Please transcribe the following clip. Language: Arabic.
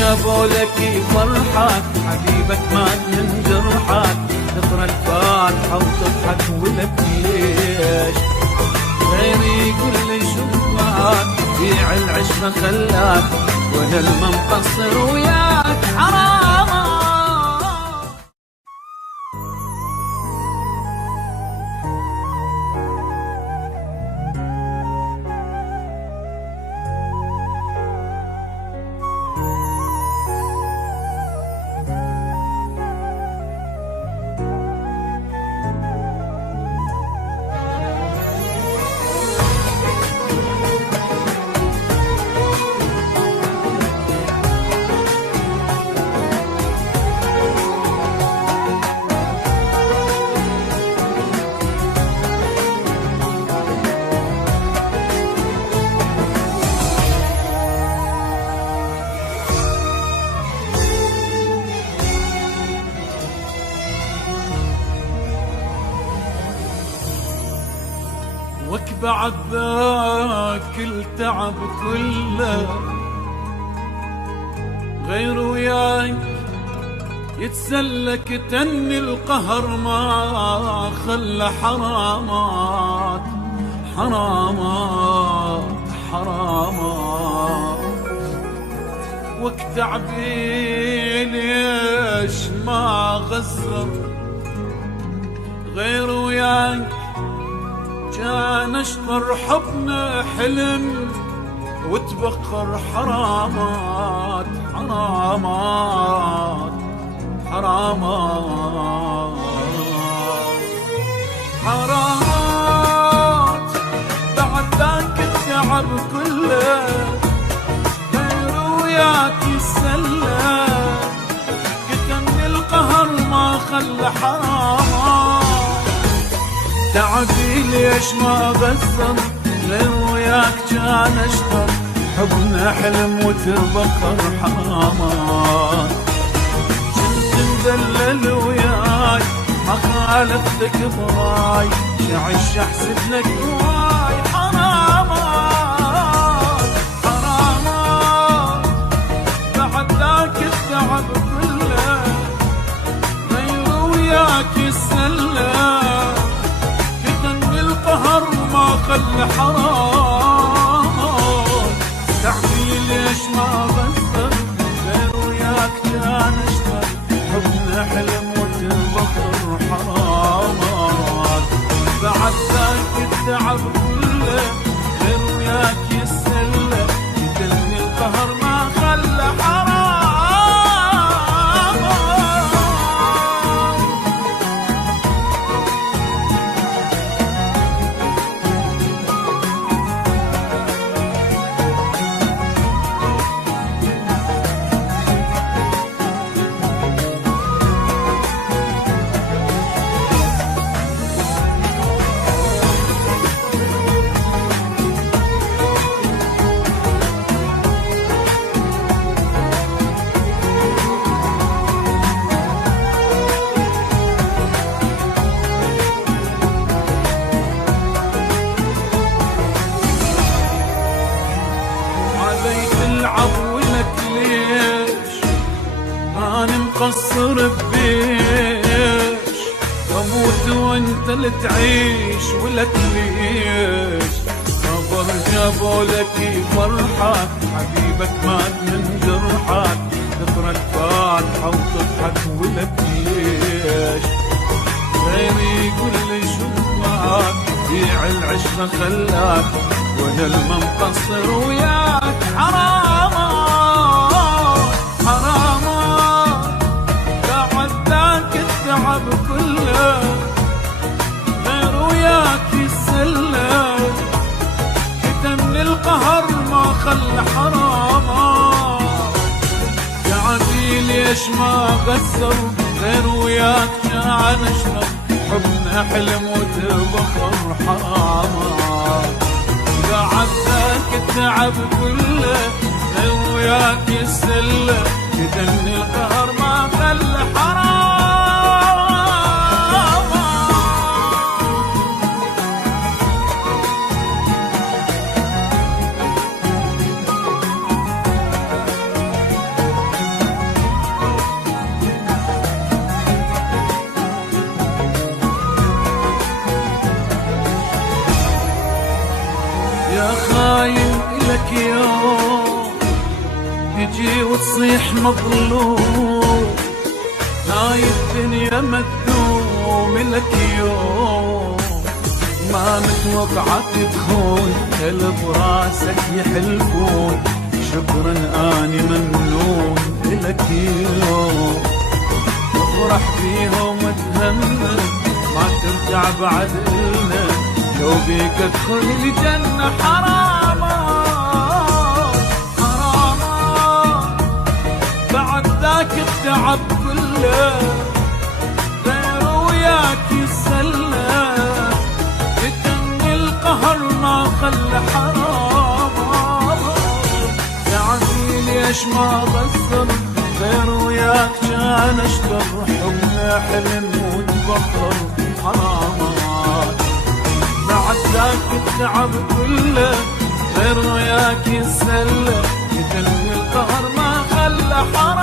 جابوا لك فرحك، حبيبك مات من جرحك، تقرا الفاتحة وتضحك ولك ليش؟ غيري يقول لي شو معاك، بيع العشرة خلاك، وانا المقصر وياك حرام. بعد ذاك التعب كله غير وياي يتسلك تني القهر، ما خلى حرامات حرامات حرامات. وقت تعبي ليش ما غزر غير وياي، كان اشطر حبنا حلم وتبخر حرامات حرامات حرامات حرامات. بعد ذاك التعب كله غير وياك يسلى، كتمني القهر ما خلى حرامات. تعبي ليش ما غزر غير وياك كان اشطر، حبنا حلم وتبخر حرامات. كنت مدلل وياي ما خالفتك براي، شعش احسب لك هواي حرامات حرامات. بعد ذاك التعب كله غير وياك يسلى، القهر ما خلى حرام. تعبي ليش ما غزر غير وياك كان اشتر، حبنا حلم وتبخر حرامات. بعد ذاك التعب كله غير وياك يسلى، يدلني القهر ما خلى حرام. مقصر ببيش، اموت وانت اللي تعيش ولك ليش؟ خبر جابوا لك فرحك، حبيبك مات من جرحك، تقرا الفاتحة وتضحك ولك ليش؟ غيري يقول لي شو معاك، بيع العشرة خلاك، وانا المقصر وياك حرامات حرامات. بعد ذاك التعب كله غير وياك يسلى، كتمني القهر ما خلى حرامات. تعبي ليش ما غزر غير وياك كان اشرب، حبنا حلم وتبخر حرامات. بعد ذاك التعب كله غير وياك يسلى، كتمني القهر ما خلى حرام. وتصيح مظلوم، هاي الدنيا مدوم لك يوم، ما متوقعة تدخل كل براسك يحلفون، شكرا اني ممنون لك يوم، افرح فيهم وتهنى ما ترجع بعد إلنا، لو بيك ادخل الجنة حراما حراما، بعد ذاك التعب كله غير وياك يسلى، يتم القهر ما خلى حراما، يعني ليش ما بصر غير وياك كان اشتر، حبنا حلم وتبخر حرامات، بعد ذاك التعب كله غير وياك يسلى، يتم القهر ما خلى حرام.